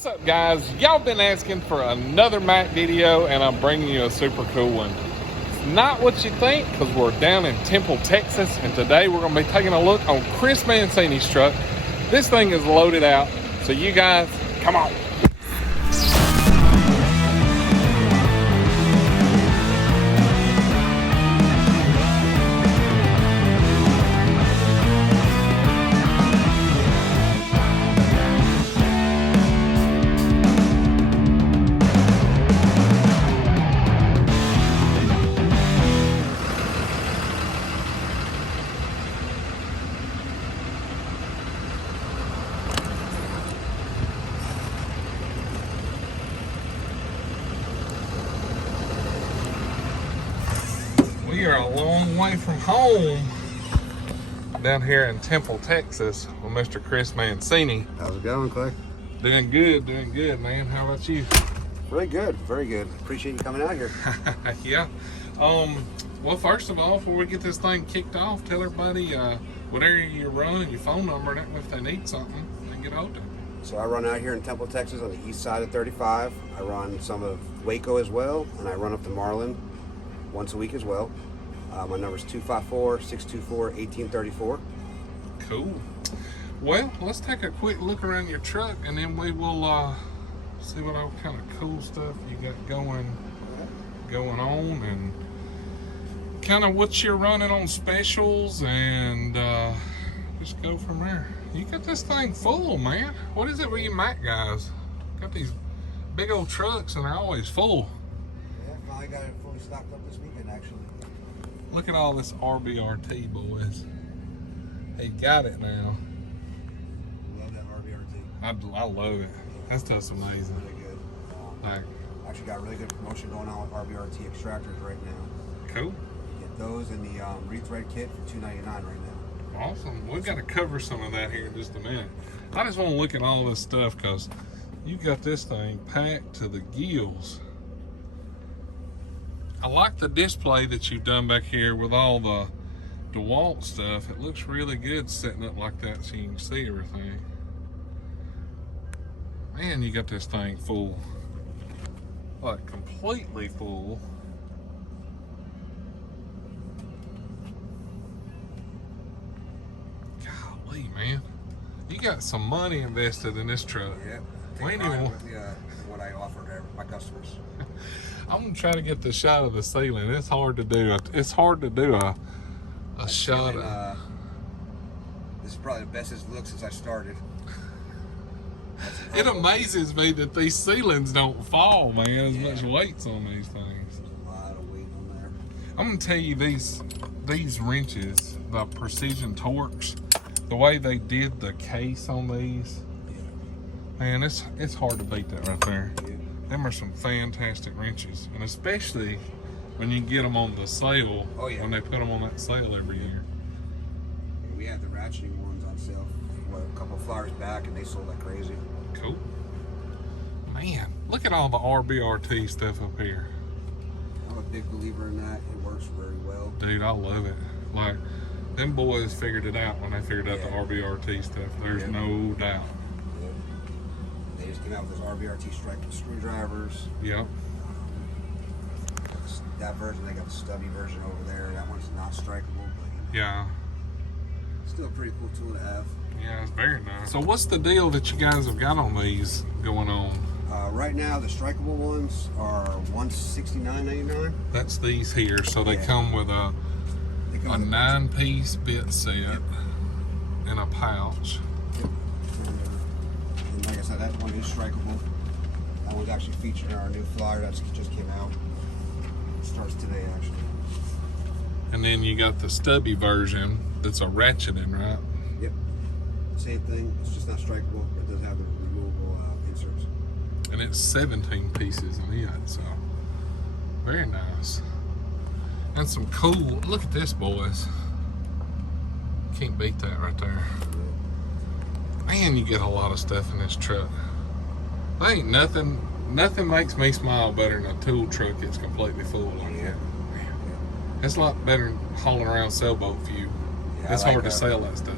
What's up, guys? Y'all been asking for another Mac video, and I'm bringing you a super cool one. It's not what you think, because we're down in Temple, Texas, and today we're going to be taking a look on Chris Mancini's truck. This thing is loaded out, so you guys, come on. We are a long way from home down here in Temple, Texas with Mr. Chris Mancini. How's it going, Clay? Doing good, man. How about you? Very good, very good. Appreciate you coming out here. Yeah. Well, first of all, before we get this thing kicked off, tell everybody what area you're running, your phone number, and if they need something, they can get hold of it. So I run out here in Temple, Texas on the east side of 35. I run some of Waco as well, and I run up to Marlin once a week as well. My number is 254-624-1834. Cool. Well, let's take a quick look around your truck, and then we will see what all kind of cool stuff you got going on, and kind of what you're running on specials, and just go from there. You got this thing full, man. What is it with you Mac guys? Got these big old trucks, and they're always full. Yeah, finally got it fully stocked up this weekend, actually. Look at all this RBRT, boys. He got it now. Love that RBRT. I love it. That stuff's amazing. Really good. Like, Actually got a really good promotion going on with RBRT extractors right now. cool. You get those in the rethread kit for $2.99 right now. Awesome. We've got to cover some of that here in just a minute. I just want to look at all this stuff because you got this thing packed to the gills. I like the display that you've done back here with all the Dewalt stuff. It looks really good setting up like that so you can see everything. Man, you got this thing full. Like completely full. Golly, man. You got some money invested in this truck. Yeah. We Take ain't even- pride with what I offer to my customers. I'm gonna try to get the shot of the ceiling. It's hard to do. It's hard to do a shot Feeling, of. this is probably the best it's looked since I started. It amazes me that these ceilings don't fall, man. As Yeah. much weight's on these things. There's a lot of weight on there. I'm gonna tell you these wrenches, the precision torques, the way they did the case on these, man, it's hard to beat that right there. Yeah. Them are some fantastic wrenches, and especially when you get them on the sale. Oh, yeah. When they put them on that sale every year. We had the ratcheting ones on sale a couple of flyers back, and they sold like crazy. Cool. Man, look at all the RBRT stuff up here. I'm a big believer in that. It works very well. Dude, I love it. Like, them boys figured it out when they figured out the Yeah. RBRT stuff. There's Yeah. no doubt. Yeah. They just came out with those RBRT striped screwdrivers. Yep. That version, they got the stubby version over there. That one's not strikeable, but Yeah. still a pretty cool tool to have. Yeah, it's very nice. So what's the deal that you guys have got on these going on? Right now, the strikeable ones are $169.99. That's these here. So they Yeah. come with a They come with a 9-piece bit set Yep. and a pouch. And like I said, that one is strikeable. That one's actually featured in our new flyer that just came out. It starts today, actually. And then you got the stubby version that's a ratcheting, right? Yep. Same thing. It's just not strikeable. It does have the removable inserts. And it's 17 pieces in it, so very nice. And some cool, look at this, boys. Can't beat that right there. Man, you get a lot of stuff in this truck. There ain't nothing makes me smile better than a tool truck that's completely full like that. It's a lot better than hauling around sailboat fuel. Yeah, It's I like hard to that. sell that stuff.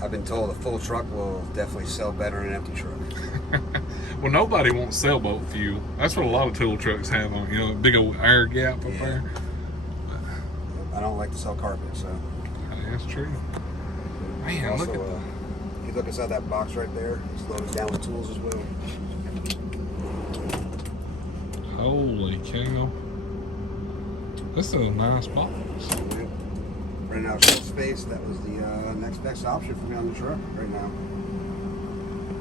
I've been told a full truck will definitely sell better than an empty truck. Well, nobody wants sailboat fuel. That's what a lot of tool trucks have on, you know, big old air gap up there. I don't like to sell carpet, so. Hey, that's true. Man, Also, look at if you look inside that box right there, it's loaded down with tools as well. holy cow. This is a nice box. Running out of shelf space. That was the next best option for me on the truck right now.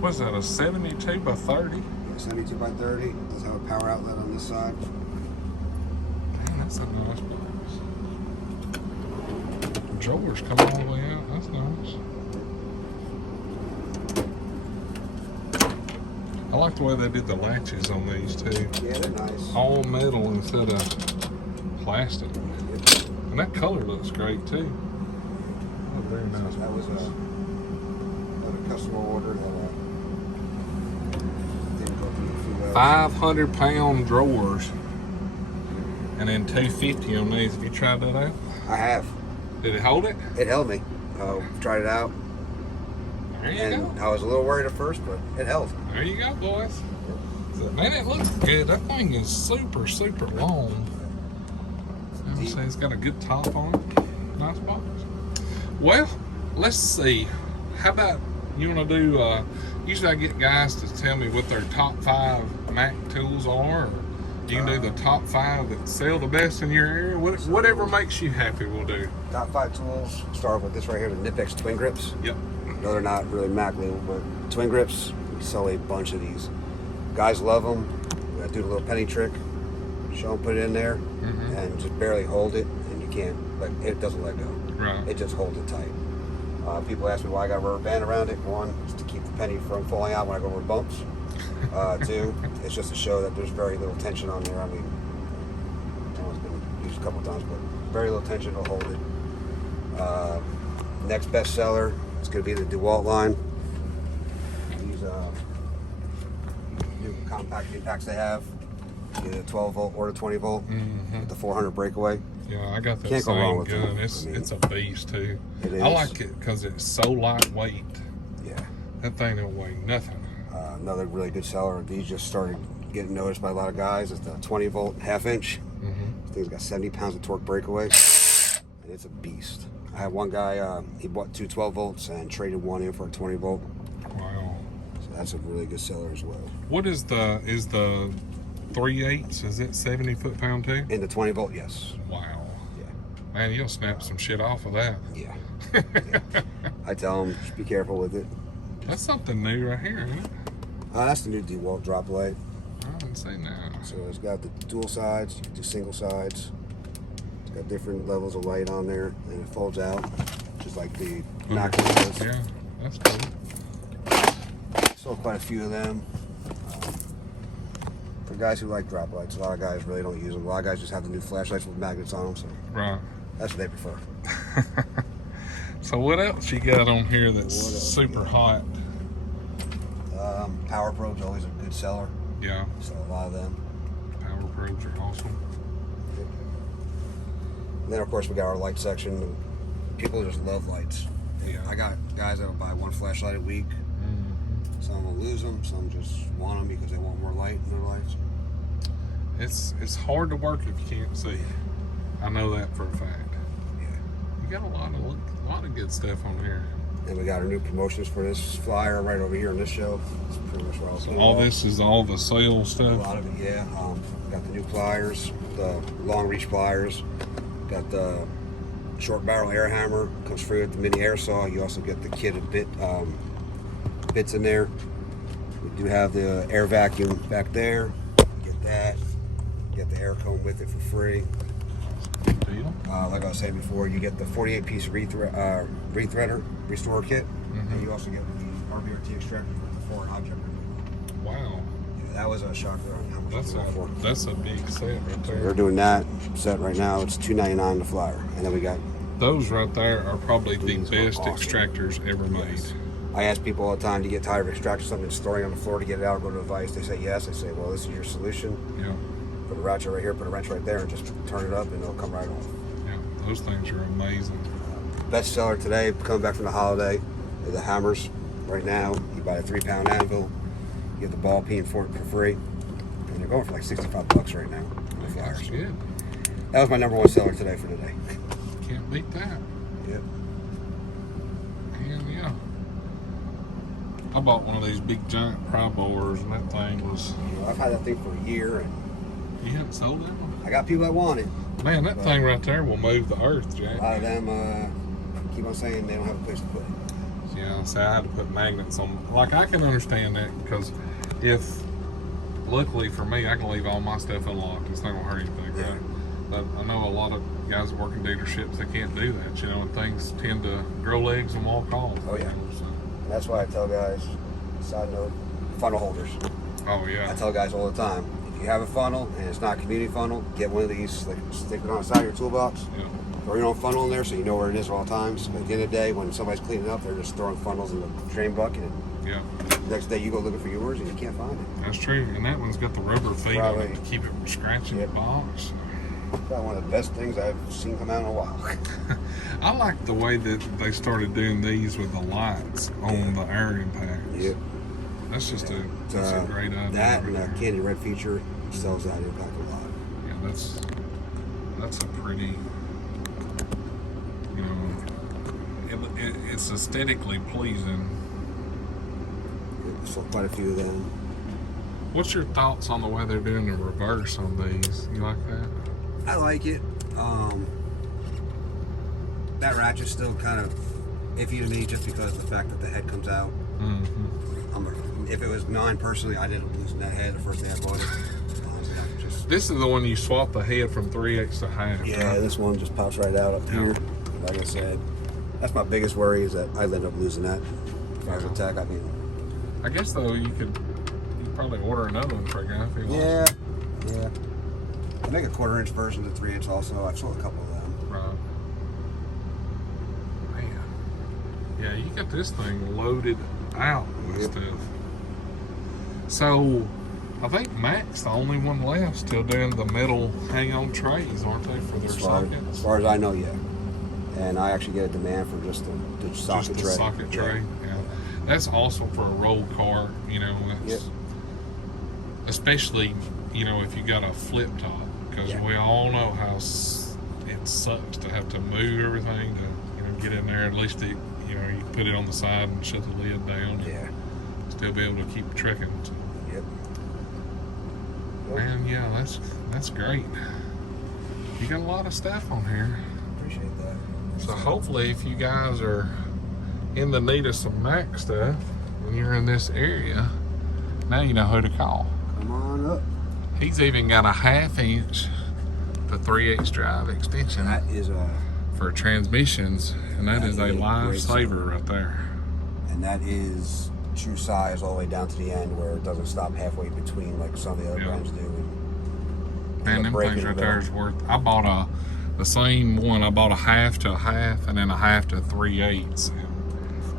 What's that, a 72 by 30? Yeah, 72 by 30. Does have a power outlet on this side. Man, that's a nice box. Drawers come all the way out. That's nice. I like the way they did the latches on these too. Yeah, they're nice. All metal instead of plastic. And that color looks great too. Oh, very nice. That was a customer order that didn't go through the 500-pound drawers. And then 250 on these. Have you tried that out? I have. Did it hold it? It held me. Tried it out. There you And go. I was a little worried at first, but it held. There you go, boys. Man, it looks good. That thing is super, super long. I would say it's got a good top on it. Nice box. Well, let's see. How about you want to do, usually I get guys to tell me what their top 5 Mac tools are. Or you can do the top 5 that sell the best in your area. Whatever makes you happy, we'll do. Top 5 tools. Start with this right here, the Nipex twin grips. Yep. No, they're not really Mac label, but twin grips. We sell a bunch of these. Guys love them. I do the little penny trick. Show them, put it in there, and just barely hold it, and you can't. Like it doesn't let go. Right. It just holds it tight. People ask me why I got a rubber band around it. 1, is to keep the penny from falling out when I go over bumps. 2, it's just to show that there's very little tension on there. I mean, it's been used a couple of times, but very little tension will hold it. Next best seller, it's going to be the Dewalt line. These new compact impacts they have, either 12 volt or the 20 volt with the 400 breakaway. Yeah, I got that Can't go wrong same with gun. it. It's a beast too. It is. I like it because it's so lightweight. Yeah. That thing don't weigh nothing. Another really good seller. These just started getting noticed by a lot of guys. It's the 20 volt half inch. This thing's got 70 pounds of torque breakaway, and it's a beast. I had one guy, he bought 2 12 volts and traded one in for a 20 volt. Wow. So that's a really good seller as well. What is the 3/8? Is it 70 foot-pound too? In the 20 volt, yes. Wow. Yeah. Man, you'll snap some shit off of that. Yeah. I tell them, just be careful with it. That's something new right here, isn't it? That's the new Dewalt drop light. I didn't say now. So it's got the dual sides, you can do single sides. It's got different levels of light on there, and it folds out, just like the Mac does. Yeah, that's cool. Sold quite a few of them. For guys who like drop lights, a lot of guys really don't use them. A lot of guys just have the new flashlights with magnets on them, so Right. that's what they prefer. So what else you got on here that's What else super hot? Power probes always a good seller. Yeah, So a lot of them. power probes are awesome. And then of course we got our light section. People just love lights. Yeah. I got guys that will buy 1 flashlight a week. Some will lose them. Some just want them because they want more light in their lights. It's hard to work if you can't see. I know that for a fact. Yeah. You got a lot of good stuff on here. And we got our new promotions for this flyer right over here on this shelf. It's pretty much what I'll So all this is all the sale A stuff. lot of it, yeah. Got the new pliers, the long reach pliers. Got the short barrel air hammer. Comes free with the mini air saw. You also get the kitted bits in there. We do have the air vacuum back there. Get that. Get the air comb with it for free. Deal. Like I was saying before, you get the 48-piece rethreader restorer kit, and you also get the RBRT extractor with the 4 object removal. Wow. Yeah, that was a shocker on how much That's it went for. a big set right We're there. doing that set right now. It's $2.99 the flyer, and then we got. Those right there are probably the These are best awesome. extractors ever made. I ask people all the time, do you get tired of extracting something and storing on the floor to get it out or go to a vise? They say yes. I say, well, this is your solution. Yeah. Put a ratchet right here, put a wrench right there, and just turn it up, and it'll come right off. Yeah. Those things are amazing. Best seller today, coming back from the holiday, are the hammers. Right now, you buy a 3-pound anvil, you get the ball peen for free. And they're going for like $65 right now. The flyers. That's good. That was my #1 seller today for today. Can't beat that. Yep. Hell yeah. I bought one of these big giant pry bores, and that thing was... You know, I've had that thing for a year, and You haven't sold that one? I got people that want it. Man, that thing right there will move the earth, Jack. A lot of them keep on saying they don't have a place to put it. Yeah, so I had to put magnets on. Like, I can understand that, because if, luckily for me, I can leave all my stuff unlocked. It's not going to hurt anything, right? But I know a lot of guys that work in dealerships, they can't do that, you know, and things tend to grow legs and walk off. Oh, yeah. You know, so. And that's why I tell guys, side note, funnel holders. Oh, yeah. I tell guys all the time, if you have a funnel and it's not a community funnel, get one of these, like stick it on the side of your toolbox. Yeah. Throw your own funnel in there so you know where it is at all times. But at the end of the day, when somebody's cleaning up, they're just throwing funnels in the drain bucket. And Yeah. the next day you go looking for yours and you can't find it. That's true. And that one's got the rubber feet on Probably. it to keep it from scratching the box. Probably one of the best things I've seen come out in a while. I like the way that they started doing these with the lights on the air impact. Yep. That's just a great idea. That right and there. that candy red feature sells that impact a lot. Yeah, that's a pretty, you know, it's aesthetically pleasing. Sold quite a few of them. What's your thoughts on the way they're doing the reverse on these? You like that? I like it. That ratchet's still kind of iffy to me just because of the fact that the head comes out. If it was mine personally, I didn't lose that head the first day I bought it. This is the one you swap the head from 3/8 to half. Yeah, right? this one just pops right out up here. Like I said, that's my biggest worry is that I'd end up losing that. If I was a tech, I mean. I guess though you could probably order another one for a guy if he wants. Yeah. I make a 1/4 inch version of the 3/8 also. I've sold a couple of them. Right. Man. Yeah, you got this thing loaded out with stuff. So, I think Mac's the only one left still doing the metal hang-on trays, aren't they, for their sockets? As far as I know, yeah. And I actually get a demand for just the socket Just the tray. socket tray, yeah. That's awesome for a roll cart, you know. That's, especially, you know, if you got a flip top, because we all know how it sucks to have to move everything to, you know, get in there. At least you know, you put it on the side and shut the lid down. Yeah. Still be able to keep trekking. So. Yep. Man, yeah, that's great. You got a lot of stuff on here. Appreciate that. So hopefully, if you guys are in the need of some Mac stuff when you're in this area, now you know who to call. Come on up. He's even got a 1/2 inch to 3/8 drive extension That is for transmissions, and that is a great lifesaver right there. and that is true size all the way down to the end where it doesn't stop halfway between like some of the other brands do. Man, them things right there is worth. I bought the same one. I bought a 1/2 to a 1/2, and then a 1/2 to 3/8.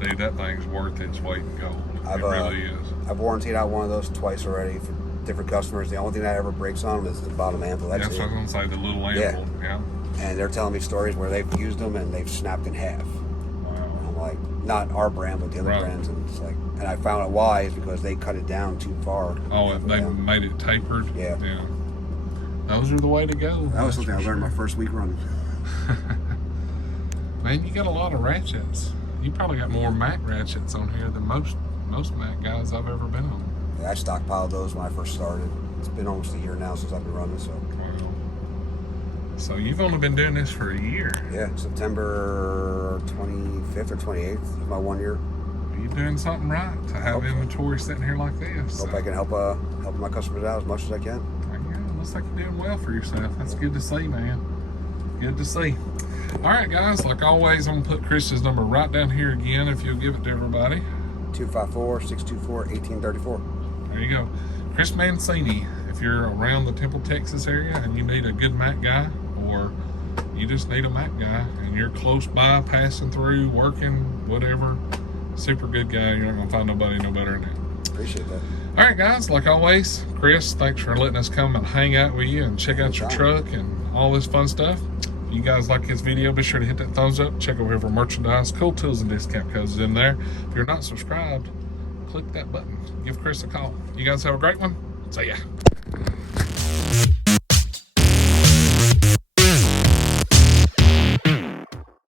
Dude, that thing's worth its weight in gold. It really is. I've warrantied out one of those twice already for different customers. The only thing that ever breaks on them is the bottom ample. That's what I was gonna say, the little ample. Yeah. And they're telling me stories where they've used them and they've snapped in half. Wow. I'm like, not our brand, but the other brands, and it's like, and I found out why is because they cut it down too far. Oh, they made it tapered. Yeah. Those are the way to go. That was something I learned my first week running. Man, you got a lot of ratchets. You probably got more Mac ratchets on here than most Mac guys I've ever been on. Yeah, I stockpiled those when I first started. It's been almost a year now since I've been running, so. Wow. So you've only been doing this for a year. Yeah, September 25th or 28th is my 1 year. You're doing something right to have inventory sitting here like this. Hope I can help my customers out as much as I can. Yeah, looks like you're doing well for yourself. That's good to see, man. Good to see. All right, guys, like always, I'm going to put Chris's number right down here again if you'll give it to everybody. 254-624-1834. There you go. Chris Mancini. If you're around the Temple, Texas area and you need a good Mac guy, or you just need a Mac guy and you're close by, passing through, working, whatever, super good guy. You're not going to find nobody no better than that. Appreciate that. All right, guys, like always, Chris, thanks for letting us come and hang out with you and check out your truck and all this fun stuff. If you guys like this video, be sure to hit that thumbs up. Check over here for merchandise, cool tools, and discount codes in there. If you're not subscribed, click that button. Give Chris a call. You guys have a great one. See ya.